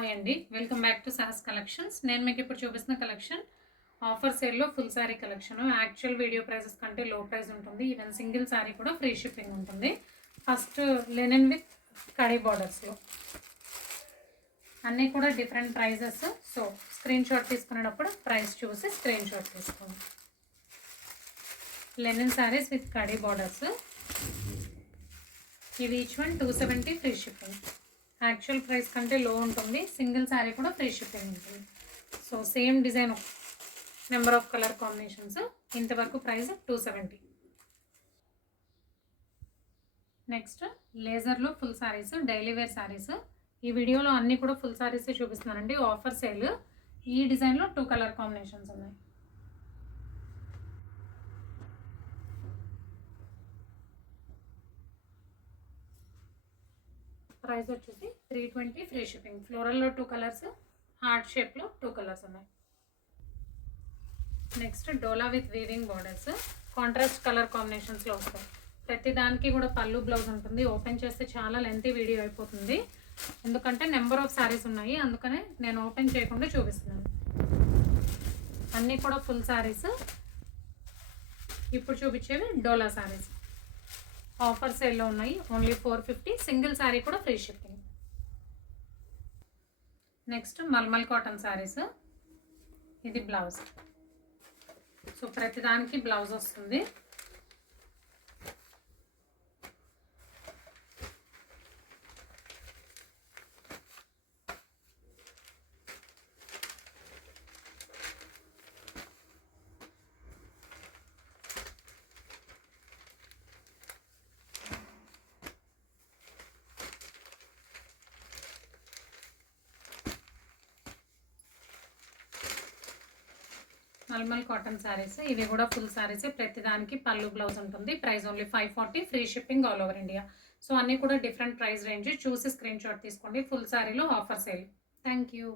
Hi అండి, welcome back to Sas collections. నేను మీకు ఇప్పుడు చూపిస్తున్న కలెక్షన్ ఆఫర్ సేల్లో full sari collection. Actual video prices కంటే లో ప్రైస్ ఉంటుంది. ఈవెన్ సింగిల్ శారీ కూడా ఫ్రీ షిప్పింగ్ ఉంటుంది. ఫస్ట్ లెనిన్ విత్ కడీ బార్డర్స్లో అన్నీ కూడా different prices. So screen shot తీసుకునేటప్పుడు ప్రైస్ చూసి స్క్రీన్ షాట్ తీసుకోండి. లెనిన్ శారీస్ విత్ కడీ బార్డర్స్. ఇది each one 270 free shipping. Actual price కంటే లో ఉంటుంది. సింగిల్ శారీ కూడా ఫ్రీ షిప్పింగ్ ఉంటుంది. So same design, number of colour combinations. ఇంతవరకు ప్రైస్ 270. నెక్స్ట్ లేజర్లో full saris, daily wear saris. ఈ వీడియోలో అన్నీ కూడా ఫుల్ శారీస్ చూపిస్తున్నానండి. Offer sale. ఈ డిజైన్లో 2 కలర్ కాంబినేషన్స్ ఉన్నాయి. ప్రైస్ వచ్చేసి 320 ఫ్రీ షిప్పింగ్. ఫ్లోరల్లో 2 కలర్స్, హార్ట్ షేప్లో 2 కలర్స్ ఉన్నాయి. నెక్స్ట్ డోలా with weaving borders. Contrast colour కాంబినేషన్స్లో వస్తాయి. ప్రతి దానికి కూడా పళ్ళు బ్లౌజ్ ఉంటుంది. ఓపెన్ చేస్తే చాలా లెంతీ వీడియో అయిపోతుంది, ఎందుకంటే నెంబర్ ఆఫ్ శారీస్ ఉన్నాయి. అందుకనే నేను ఓపెన్ చేయకుండా చూపిస్తున్నాను. అన్నీ కూడా ఫుల్ శారీస్. ఇప్పుడు చూపించేవి డోలా శారీస్. ఆఫర్ సేల్లో ఉన్నాయి. ఓన్లీ 450. సింగిల్ శారీ కూడా free shipping. Next mulmul cotton saris. ఇది బ్లౌజ్. సో ప్రతిదానికి బ్లౌజ్ వస్తుంది. మల్మల్ కాటన్ శారీస్. ఇవి కూడా ఫుల్ శారీస్. ప్రతిదానికి పళ్ళు బ్లౌజ్ ఉంటుంది. Price only 540. Free shipping all over India. So అన్నీ కూడా డిఫరెంట్ ప్రైస్ రేంజ్. చూసి స్క్రీన్ షాట్ తీసుకోండి. ఫుల్ శారీలో ఆఫర్ సేల్. Thank you.